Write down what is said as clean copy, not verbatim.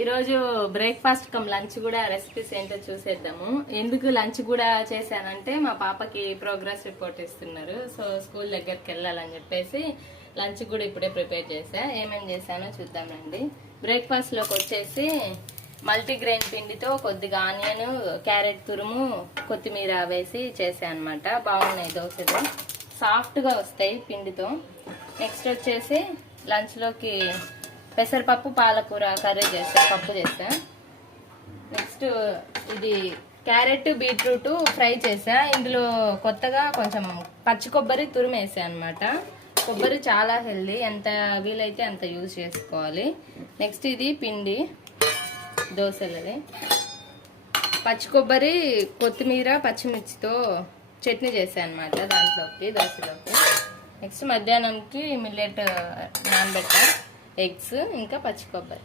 ఈరోజు breakfast come lunch కూడా recipes ఏంటో చూసేద్దాము. ఎందుకు లంచ్ కూడా చేశానంటే మా పాపకి ప్రోగ్రెస్ రిపోర్ట్ ఇస్తున్నారు. సో స్కూల్ దగ్గరికి వెళ్ళాలని చెప్పేసి లంచ్ కూడా ఇప్పుడే ప్రిపేర్ చేశా. ఏమేమి చేశానో చూద్దామండి. బ్రేక్ఫాస్ట్ లోకి వచ్చేసి మల్టీగ్రెయిన్ పిండితో కొద్దిగా ఆనియన్, క్యారెట్ తురుము, కొత్తిమీర వేసి చేశాను అనమాట. బాగున్నాయి దోశలు, సాఫ్ట్ గా వస్తాయి పిండితో. నెక్స్ట్ వచ్చేసి లంచ్ లోకి పెసరపప్పు పాలకూర కర్రీ చేసా, పప్పు చేసా. నెక్స్ట్ ఇది క్యారెట్ బీట్రూట్ ఫ్రై చేసా. ఇందులో కొత్తగా కొంచెం పచ్చి కొబ్బరి తురిమేసా అనమాట. కొబ్బరి చాలా హెల్దీ, ఎంత వీలైతే అంత యూజ్ చేసుకోవాలి. నెక్స్ట్ ఇది పిండి దోశలది. పచ్చి కొబ్బరి, కొత్తిమీర, పచ్చిమిర్చితో చట్నీ చేసా అనమాట దాంట్లోకి, దోశలోకి. నెక్స్ట్ మధ్యాహ్నంకి మిల్లెట్ నానబెట్టా, ఎగ్స్, ఇంకా పచ్చి కొబ్బరి.